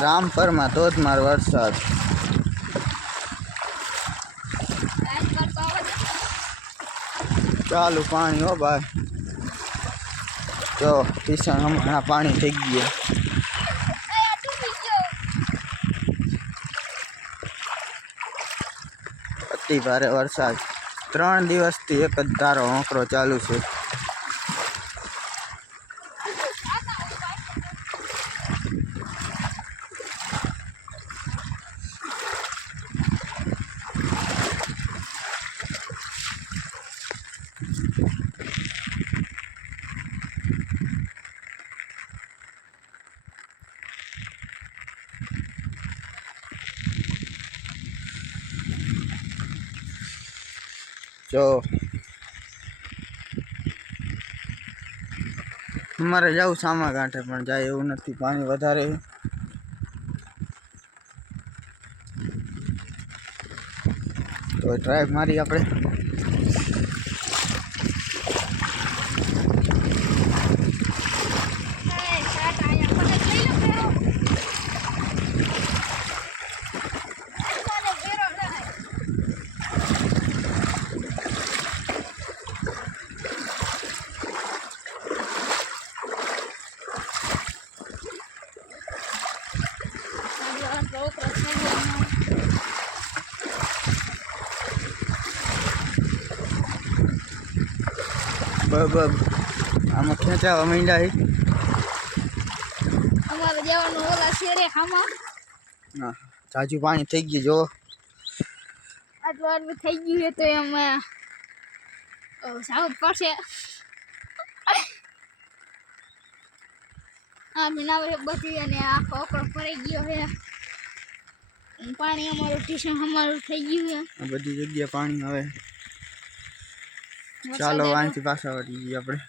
રામપરમાં ધોધમાર વરસાદ. ચાલુ પાણી હો ભાઈ જો પીસણ હમણાં પાણી થઈ ગયો. અતિ ભારે વરસાદ ત્રણ દિવસથી એક જ ધારો હોંકરો ચાલુ છે જો અમારે જવું સામા કાંઠે પણ જાય એવું નથી. પાણી વધારે તો ડ્રાઈવ મારી આપણે. સારું, આ છોકરો છે. ને. બ બ આમાં ખેંચાવા માંડ્યા છે અમારે જવાનું ઓલા શેરે ખામાં હા જાજુ પાણી થઈ ગયું જો આટલું આટલું થઈ ગયું છે તો એમાં સાવ પડશે. આ મીનાવે બધી અને આખો ઓકળો પડી ગયો છે. પાણી અમારું ટ્યુશન અમારું થઈ ગયું આ બધી જગ્યાએ પાણી આવે ચાલો અહીંથી પાછા વળી જઈએ આપણે.